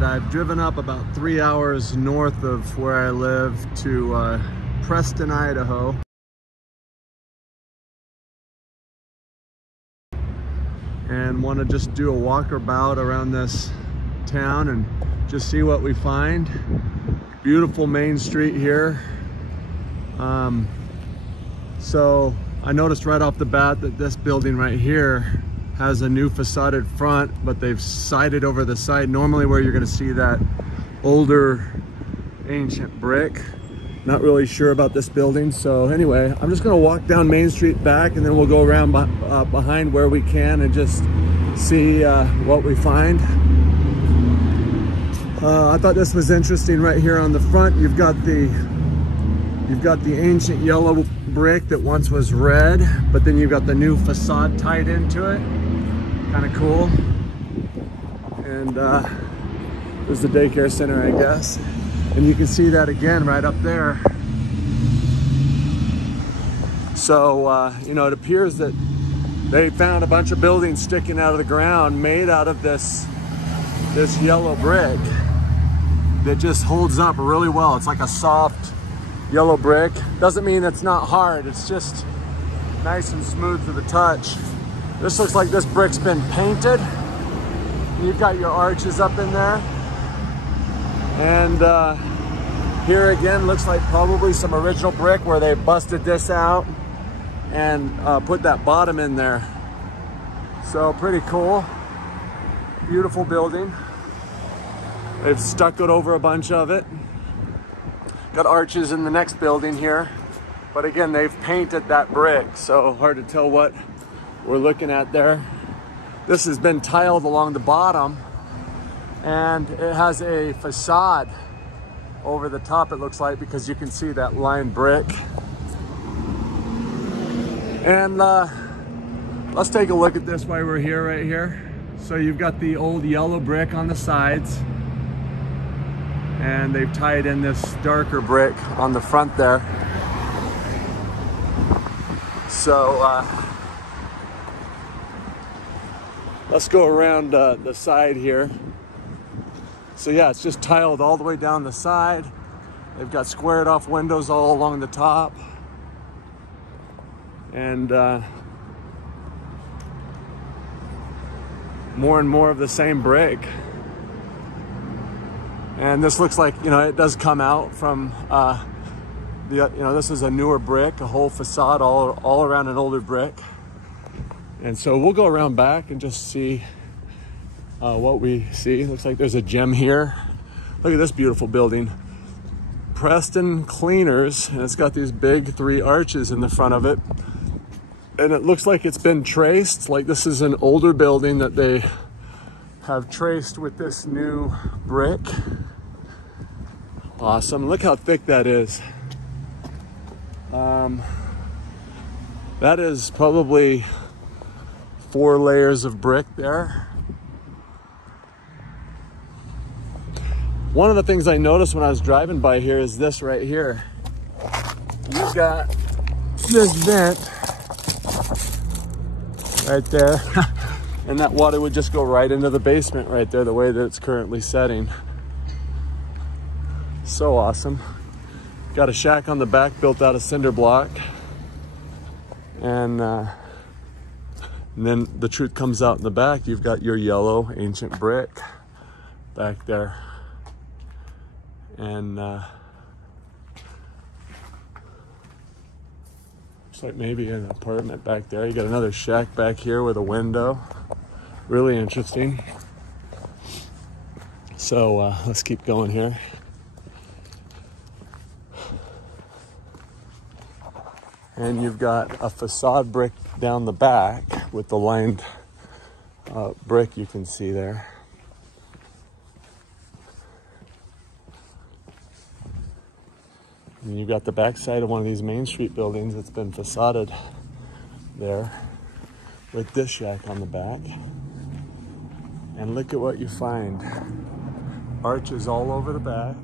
right, I've driven up about 3 hours north of where I live to Preston, Idaho. And want to just do a walkabout around this town and just see what we find. Beautiful main street here. So I noticed right off the bat that this building right here has a new facaded front, but they've sided over the side. Normally where you're going to see that older ancient brick. Not really sure about this building. So anyway, I'm just going to walk down Main Street back, and then we'll go around behind where we can and just see what we find. I thought this was interesting. Right here on the front, you've got the ancient yellow brick that once was red, but then you've got the new facade tied into it. Kind of cool. And there's the daycare center, I guess. And you can see that again right up there. So, you know, it appears that they found a bunch of buildings sticking out of the ground made out of this yellow brick that just holds up really well. It's like a soft yellow brick. Doesn't mean it's not hard. It's just nice and smooth to the touch. This looks like this brick's been painted. You've got your arches up in there. And here again, looks like probably some original brick where they busted this out and put that bottom in there. So pretty cool. Beautiful building. They've stuccoed over a bunch of it. Got arches in the next building here. But again, they've painted that brick, so hard to tell what we're looking at there. This has been tiled along the bottom, and it has a facade over the top, it looks like, because you can see that lined brick. And let's take a look at this while we're here, right here. So you've got the old yellow brick on the sides, and they've tied in this darker brick on the front there. So let's go around the side here. So yeah, it's just tiled all the way down the side. They've got squared off windows all along the top. And more of the same brick. And this looks like, you know, it does come out from, you know, this is a newer brick, a whole facade all around an older brick. And so we'll go around back and just see what we see. Looks like there's a gym here. Look at this beautiful building. Preston Cleaners, and it's got these big 3 arches in the front of it. And it looks like it's been traced, like this is an older building that they have traced with this new brick. Awesome, look how thick that is. That is probably 4 layers of brick there. One of the things I noticed when I was driving by here is this right here. You've got this vent right there, and that water would just go right into the basement right there, the way that it's currently setting. So awesome. Got a shack on the back built out of cinder block. And then the truth comes out in the back. You've got your yellow ancient brick back there. And looks like maybe an apartment back there. You got another shack back here with a window. Really interesting. So let's keep going here. And you've got a facade brick down the back with the lined brick you can see there. And you've got the back side of one of these Main Street buildings that's been facaded there with this shack on the back. And look at what you find. Arches all over the back.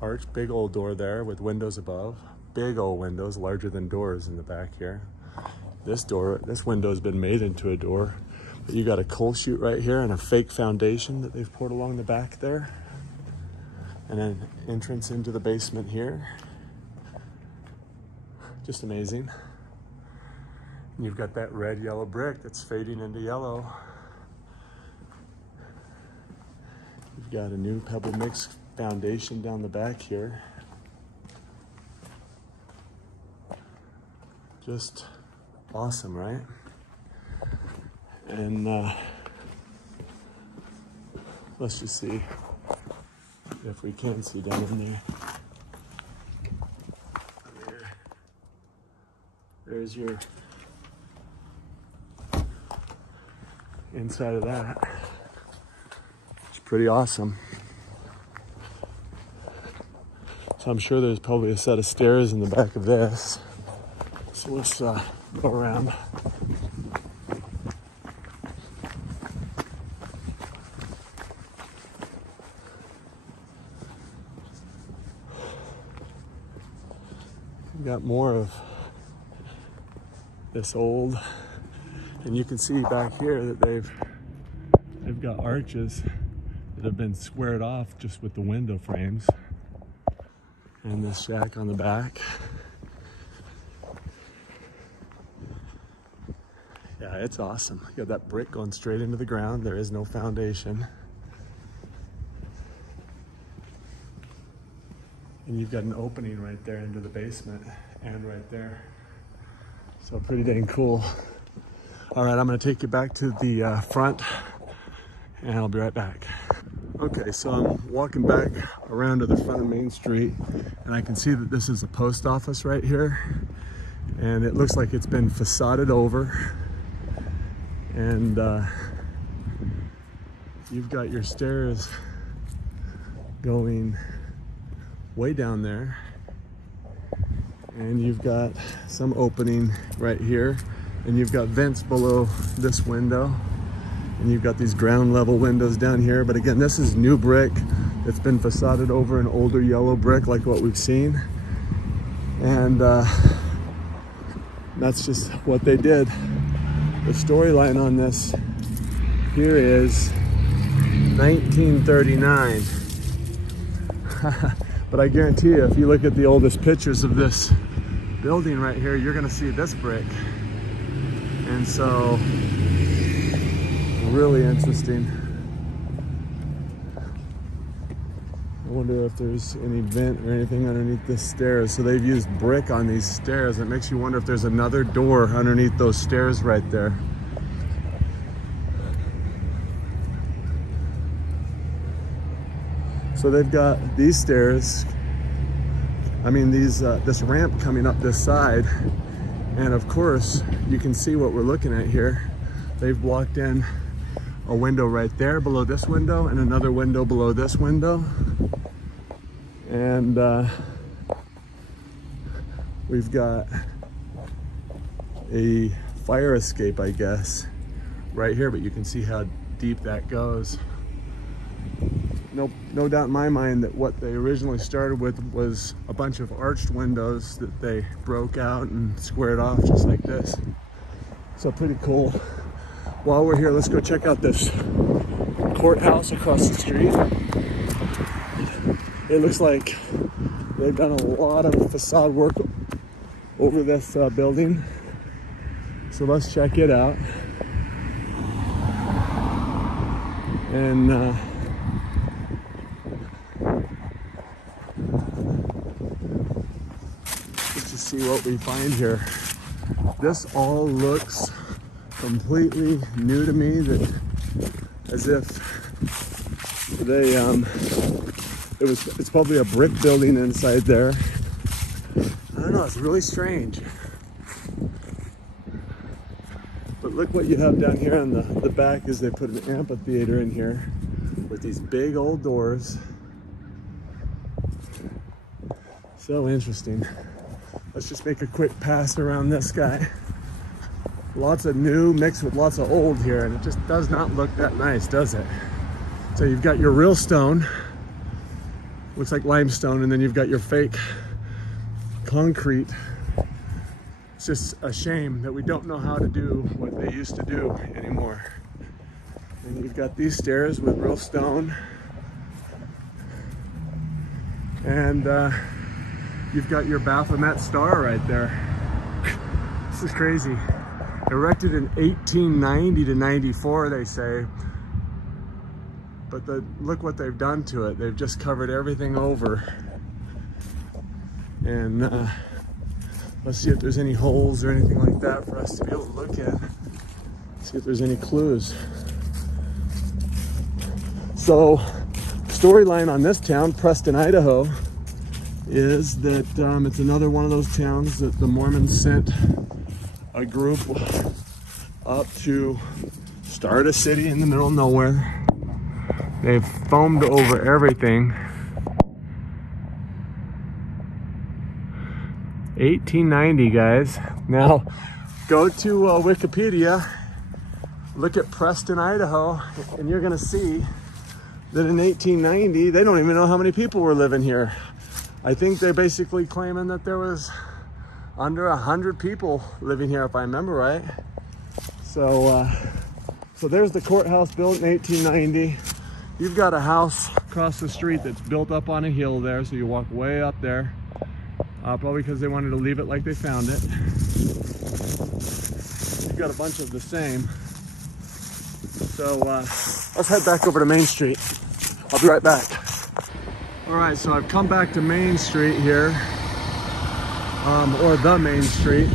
Arch, big old door there with windows above. Big old windows, larger than doors in the back here. This window's been made into a door. You got a coal chute right here and a fake foundation that they've poured along the back there. And an entrance into the basement here. Just amazing. And you've got that red yellow brick that's fading into yellow. You've got a new pebble mix foundation down the back here. Just awesome, right? And let's just see if we can see down in there. There's your inside of that. It's pretty awesome. So I'm sure there's probably a set of stairs in the back of this. So let's go around. We got more of this old, and you can see back here that they've got arches that have been squared off just with the window frames, and this shack on the back. Yeah, it's awesome. You got that brick going straight into the ground. There is no foundation. And you've got an opening right there into the basement and right there. So pretty dang cool. All right, I'm gonna take you back to the front and I'll be right back. Okay, so I'm walking back around to the front of Main Street and I can see that this is a post office right here. And it looks like it's been facaded over. And you've got your stairs going way down there, and you've got some opening right here, and you've got vents below this window, and you've got these ground level windows down here. But again, this is new brick. It's been facaded over an older yellow brick like what we've seen, and that's just what they did. The storyline on this here is 1939. But I guarantee you, if you look at the oldest pictures of this building right here, you're gonna see this brick. And so, really interesting. I wonder if there's any vent or anything underneath the stairs. So they've used brick on these stairs. It makes you wonder if there's another door underneath those stairs right there. So they've got these stairs, this ramp coming up this side. And of course, you can see what we're looking at here. They've blocked in a window right there below this window and another window below this window. And we've got a fire escape, I guess, right here, but you can see how deep that goes. No doubt in my mind that what they originally started with was a bunch of arched windows that they broke out and squared off just like this. So pretty cool. While we're here, let's go check out this courthouse across the street. It looks like they've done a lot of facade work over this building. So let's check it out. And see what we find here. This all looks completely new to me, that as if they it's probably a brick building inside there. I don't know, it's really strange. But look what you have down here on the back is they put an amphitheater in here with these big old doors. So interesting. Let's just make a quick pass around this guy. Lots of new mixed with lots of old here, and it just does not look that nice, does it? So you've got your real stone, looks like limestone, and then you've got your fake concrete. It's just a shame that we don't know how to do what they used to do anymore. And you've got these stairs with real stone. And you've got your Baphomet star right there. This is crazy. Erected in 1890 to 94, they say. But look what they've done to it. They've just covered everything over. And let's see if there's any holes or anything like that for us to be able to look at. See if there's any clues. So, storyline on this town, Preston, Idaho, is that it's another one of those towns that the Mormons sent a group up to start a city in the middle of nowhere. They've foamed over everything. 1890, guys. Now, go to Wikipedia, look at Preston, Idaho, and you're gonna see that in 1890, they don't even know how many people were living here. I think they're basically claiming that there was under 100 people living here, if I remember right. So, so there's the courthouse built in 1890. You've got a house across the street that's built up on a hill there, so you walk way up there. Probably because they wanted to leave it like they found it. You've got a bunch of the same. So let's head back over to Main Street. I'll be right back. All right, so I've come back to Main Street here, or the Main Street.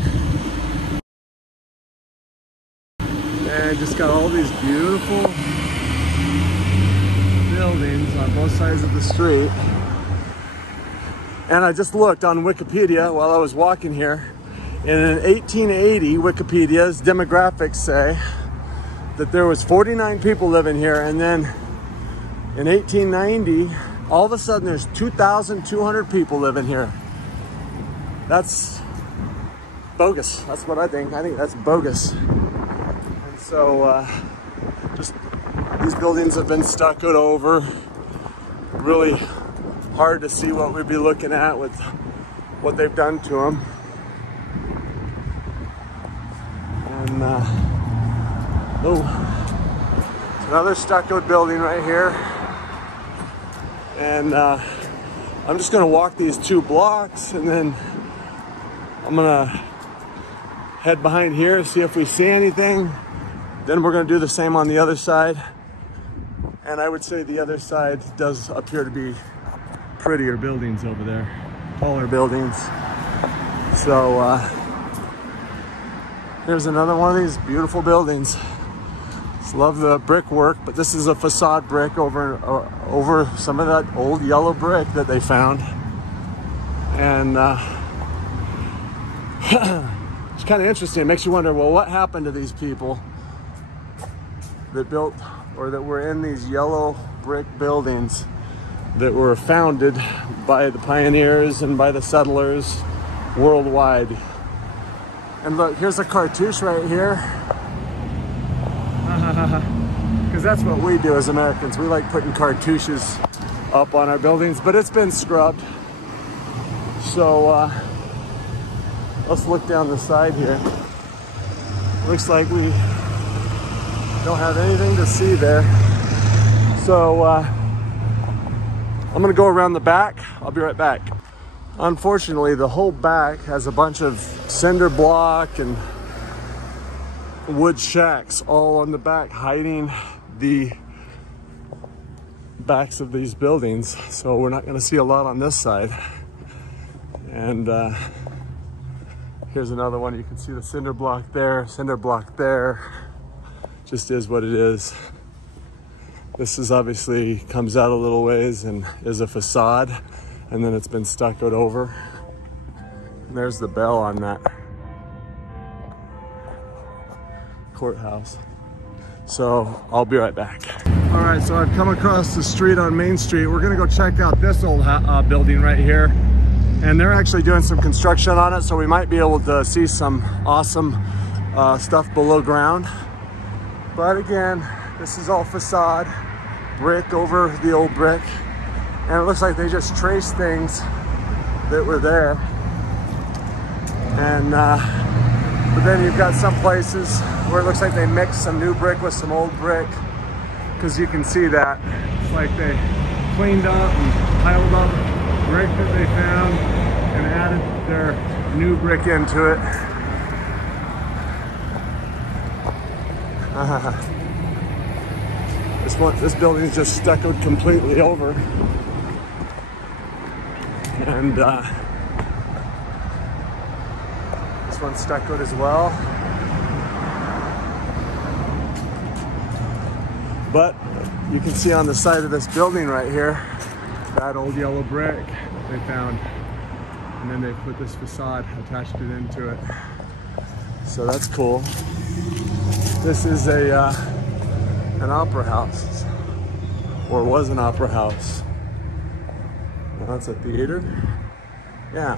And just got all these beautiful buildings on both sides of the street. And I just looked on Wikipedia while I was walking here. And in 1880, Wikipedia's demographics say that there was 49 people living here. And then in 1890, all of a sudden there's 2,200 people living here. That's bogus. That's what I think. I think that's bogus. And so just these buildings have been stuccoed over. Really hard to see what we'd be looking at with what they've done to them. And oh, it's another stuccoed building right here. And I'm just gonna walk these 2 blocks and then I'm gonna head behind here, see if we see anything. Then we're gonna do the same on the other side. And I would say the other side does appear to be prettier buildings over there, taller buildings. So here's another one of these beautiful buildings. Just love the brickwork, but this is a facade brick over some of that old yellow brick that they found. And it's kind of interesting. It makes you wonder, well, what happened to these people that built or that were in these yellow brick buildings that were founded by the pioneers and by the settlers worldwide. And look, here's a cartouche right here. Because that's what we do as Americans. We like putting cartouches up on our buildings, but it's been scrubbed. So let's look down the side here. Looks like we don't have anything to see there. So I'm gonna go around the back. I'll be right back. Unfortunately, the whole back has a bunch of cinder block and wood shacks all on the back, hiding the backs of these buildings. So we're not gonna see a lot on this side. And here's another one. You can see the cinder block there, cinder block there. Just is what it is. This is obviously comes out a little ways and is a facade, and then it's been stuccoed over. And there's the bell on that courthouse. So I'll be right back. All right, so I've come across the street on Main Street. We're gonna go check out this old building right here. And they're actually doing some construction on it, so we might be able to see some awesome stuff below ground. But again, this is all facade, brick over the old brick. And it looks like they just traced things that were there. And, but then you've got some places where it looks like they mixed some new brick with some old brick. because you can see that it's like they cleaned up and piled up brick that they found and added their new brick into it. This building is just stuccoed completely over, and this one's stuccoed as well. But you can see on the side of this building right here, that old yellow brick they found, and then they put this facade, attached it into it. So that's cool. This is an opera house, or was an opera house. Well, that's a theater. Yeah.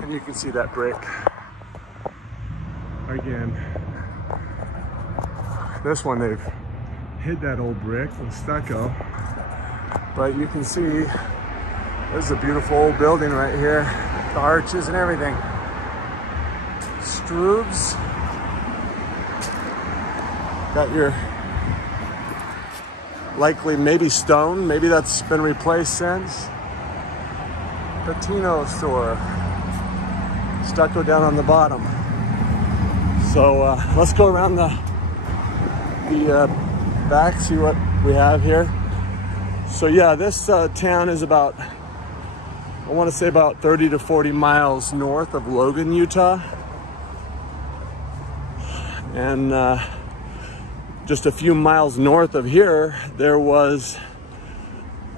And you can see that brick again. This one, they've hid that old brick with stucco, but you can see there's a beautiful old building right here, the arches and everything. Stroobs. Got your likely maybe stone, maybe that's been replaced since. Patino store, stucco down on the bottom. So let's go around the back, see what we have here. So yeah, this town is about, I want to say about 30 to 40 miles north of Logan, Utah. And just a few miles north of here, there was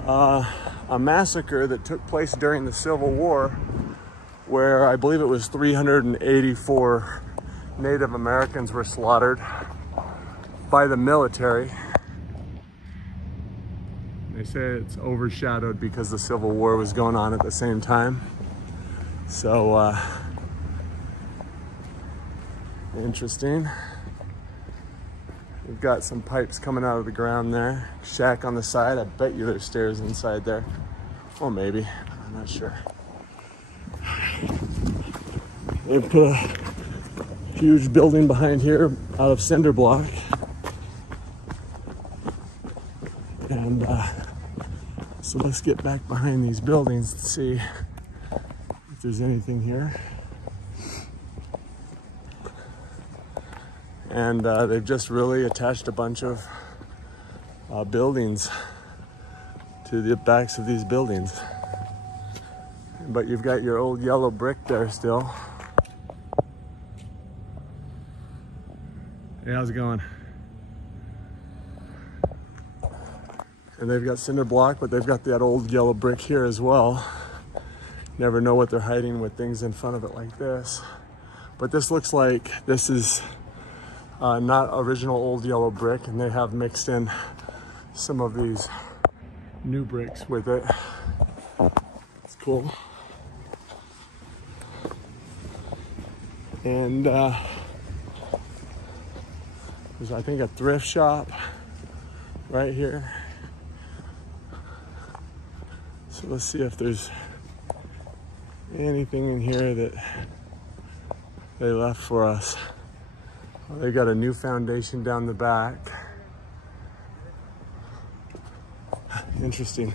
a massacre that took place during the Civil War, where I believe it was 384 Native Americans were slaughtered by the military. They say it's overshadowed because the Civil War was going on at the same time. So, interesting. We've got some pipes coming out of the ground there. Shack on the side. I bet you there's stairs inside there. Or maybe, I'm not sure. They've put a huge building behind here out of cinder block. And so let's get back behind these buildings and see if there's anything here. And they've just really attached a bunch of buildings to the backs of these buildings. But you've got your old yellow brick there still. Hey, how's it going? And they've got cinder block, but they've got that old yellow brick here as well. Never know what they're hiding with things in front of it like this. But this looks like this is not original old yellow brick, and they have mixed in some of these new bricks with it. It's cool. And there's, I think, a thrift shop right here. So let's see if there's anything in here that they left for us. Well, they got a new foundation down the back. Interesting.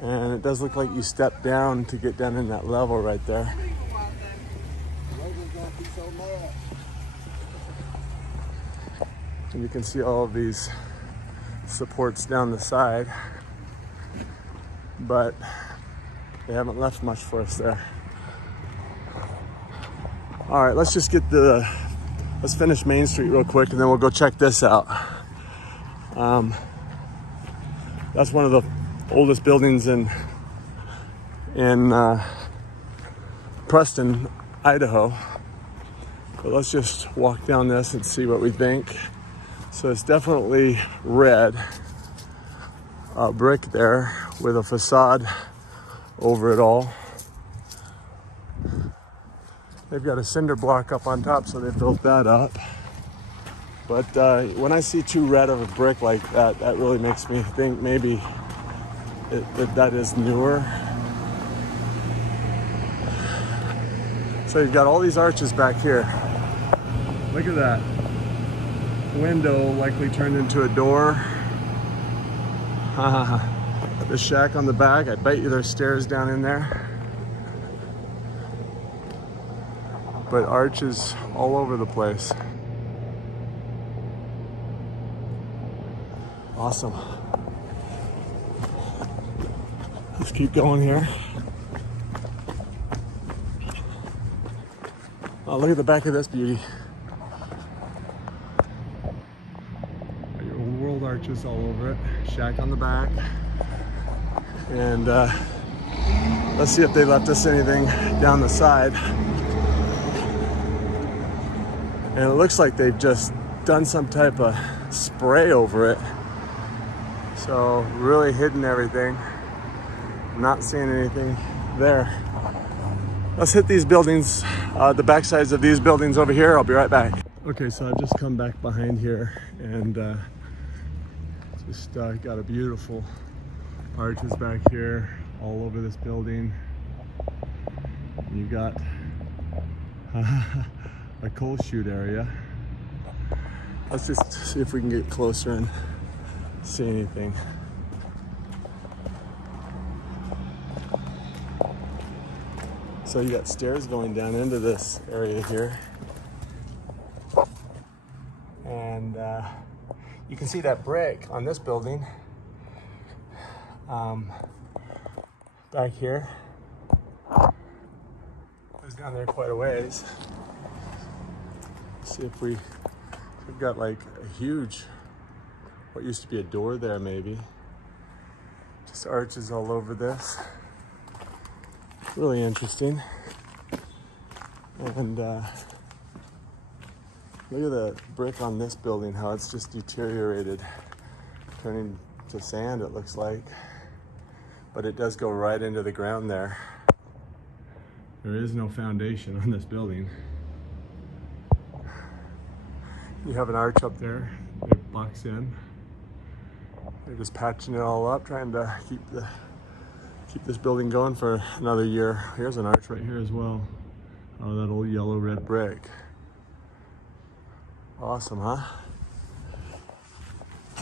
And it does look like you step down to get down in that level right there. And you can see all of these supports down the side, but they haven't left much for us there. All right, let's just get let's finish Main Street real quick, and then we'll go check this out. That's one of the oldest buildings in Preston, Idaho. But let's just walk down this and see what we think. So it's definitely red brick there with a facade over it all. They've got a cinder block up on top, so they built that up. But when I see too red of a brick like that, that really makes me think maybe that is newer. So you've got all these arches back here. Look at that. Window likely turned into a door. The shack on the back, I bet you there's stairs down in there. But arches all over the place. Awesome. Let's keep going here. Oh, look at the back of this beauty. Your old world arches all over it. Shack on the back. And let's see if they left us anything down the side. And it looks like they've just done some type of spray over it. So really hidden everything. Not seeing anything there. Let's hit these buildings, the back sides of these buildings over here. I'll be right back. Okay, so I've just come back behind here and just got a beautiful arches back here all over this building. You got a coal chute area. Let's just see if we can get closer and see anything. So you got stairs going down into this area here. And you can see that brick on this building back here. It was down there quite a ways. Let's see if we've got like a huge, what used to be a door there maybe. Just arches all over this. Really interesting. And look at the brick on this building, how it's just deteriorated, turning to sand it looks like. But it does go right into the ground there. There is no foundation on this building. You have an arch up there, it bucks in. They're just patching it all up, trying to keep this building going for another year. Here's an arch right here as well. Oh, that old yellow red brick. Awesome, huh?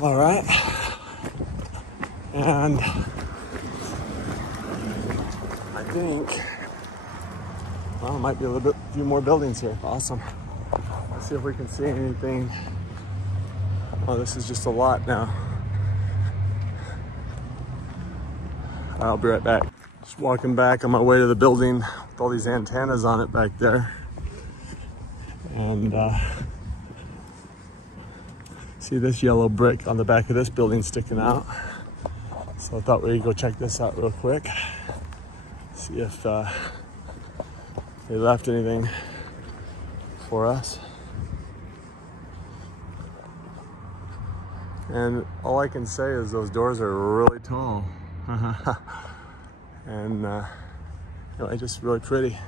All right. And I think, well, it might be a few more buildings here. Awesome. Let's see if we can see anything. Oh, this is just a lot now. I'll be right back. Just walking back on my way to the building with all these antennas on it back there. And see this yellow brick on the back of this building sticking out. So I thought we'd go check this out real quick. See if they left anything for us. And all I can say is those doors are really tall. And anyway, just really pretty.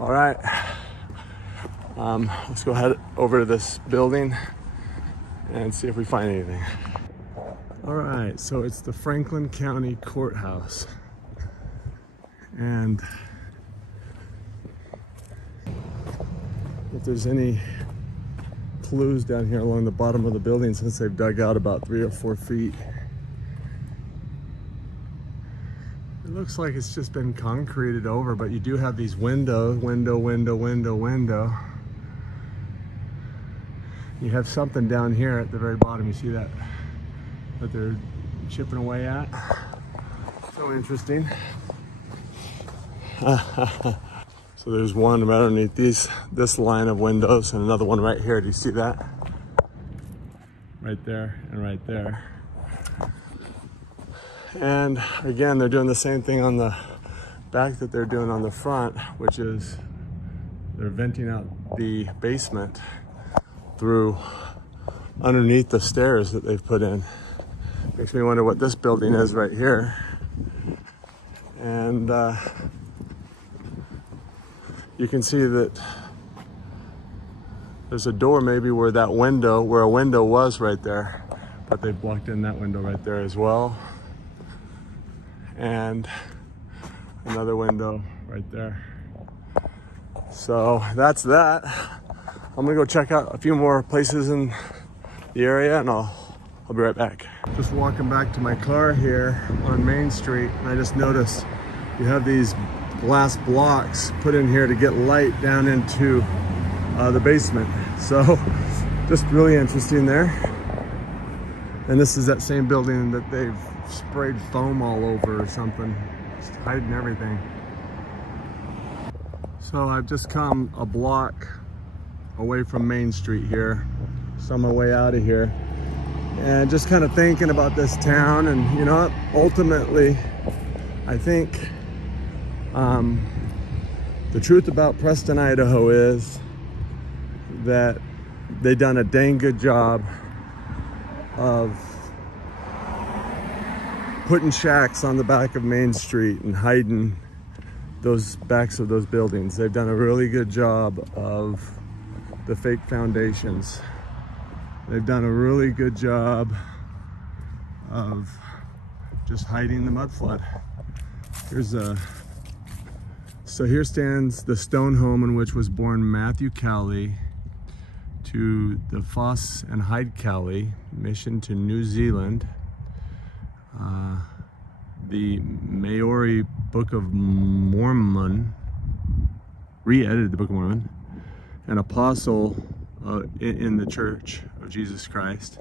All right, let's go head over to this building and see if we find anything. All right, so it's the Franklin County Courthouse. And if there's any clues down here along the bottom of the building, since they've dug out about 3 or 4 feet, it looks like it's just been concreted over, but you do have these window. You have something down here at the very bottom. You see that they're chipping away at? So interesting. So there's one underneath this line of windows and another one right here. Do you see that? Right there and right there. And again, they're doing the same thing on the back that they're doing on the front, which is they're venting out the basement through underneath the stairs that they've put in. Makes me wonder what this building is right here. And you can see that there's a door maybe where a window was right there, but they blocked in that window right there as well. And another window right there. So that's that. I'm gonna go check out a few more places in the area, and I'll be right back. Just walking back to my car here on Main Street, and I just noticed you have these glass blocks put in here to get light down into the basement. So just really interesting there. And this is that same building that they've sprayed foam all over or something, just hiding everything. So I've just come a block away from Main Street here, so on my way out of here, and just kind of thinking about this town. And you know what, ultimately I think the truth about Preston, Idaho is that they've done a dang good job of putting shacks on the back of Main Street and hiding those backs of those buildings. They've done a really good job of the fake foundations. They've done a really good job of just hiding the mudflood. So here stands the stone home in which was born Matthew Cowley to the Foss and Hyde Cowley mission to New Zealand. The Maori Book of Mormon, re-edited the Book of Mormon, an apostle in the Church of Jesus Christ,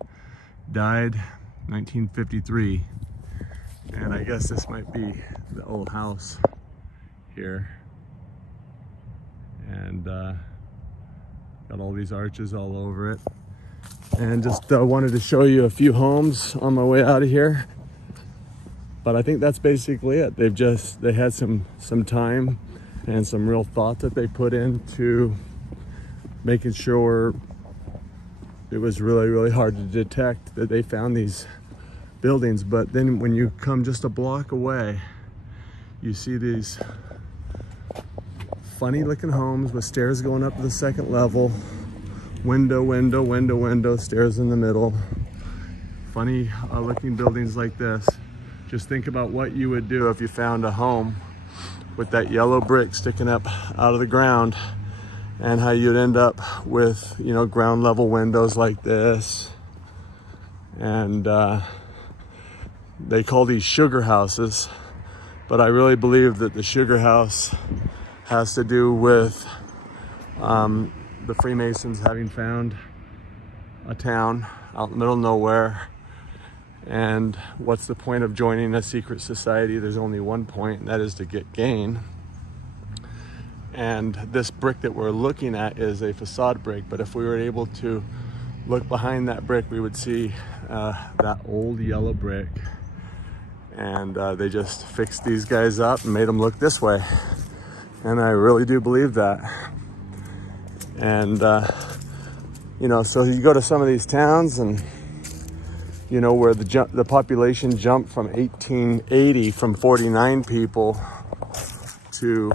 died 1953. And I guess this might be the old house here. And got all these arches all over it. And just wanted to show you a few homes on my way out of here. But I think that's basically it. They had some time and some real thought that they put into making sure it was really, really hard to detect that they found these buildings. But then when you come just a block away, you see these funny looking homes with stairs going up to the second level, window, stairs in the middle. Funny looking buildings like this. Just think about what you would do if you found a home with that yellow brick sticking up out of the ground, and how you'd end up with, you know, ground level windows like this. And they call these sugar houses, but I really believe that the sugar house has to do with the Freemasons having found a town out in the middle of nowhere. And what's the point of joining a secret society? There's only one point, and that is to get gain. And this brick that we're looking at is a facade brick, but if we were able to look behind that brick, we would see that old yellow brick. And they just fixed these guys up and made them look this way. And I really do believe that. And you know, so you go to some of these towns, and you know, where the population jumped from 1880 from 49 people to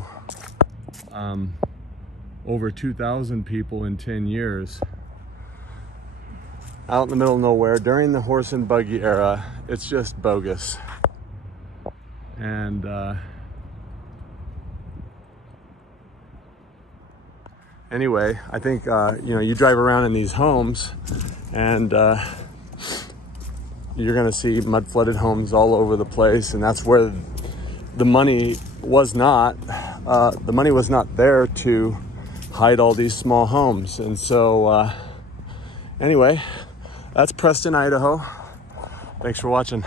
over 2,000 people in 10 years. Out in the middle of nowhere during the horse and buggy era, it's just bogus. And anyway, I think you know, you drive around in these homes, and you're gonna see mud flooded homes all over the place, and that's where the money was not. The money was not there to hide all these small homes. And so anyway, that's Preston, Idaho. Thanks for watching.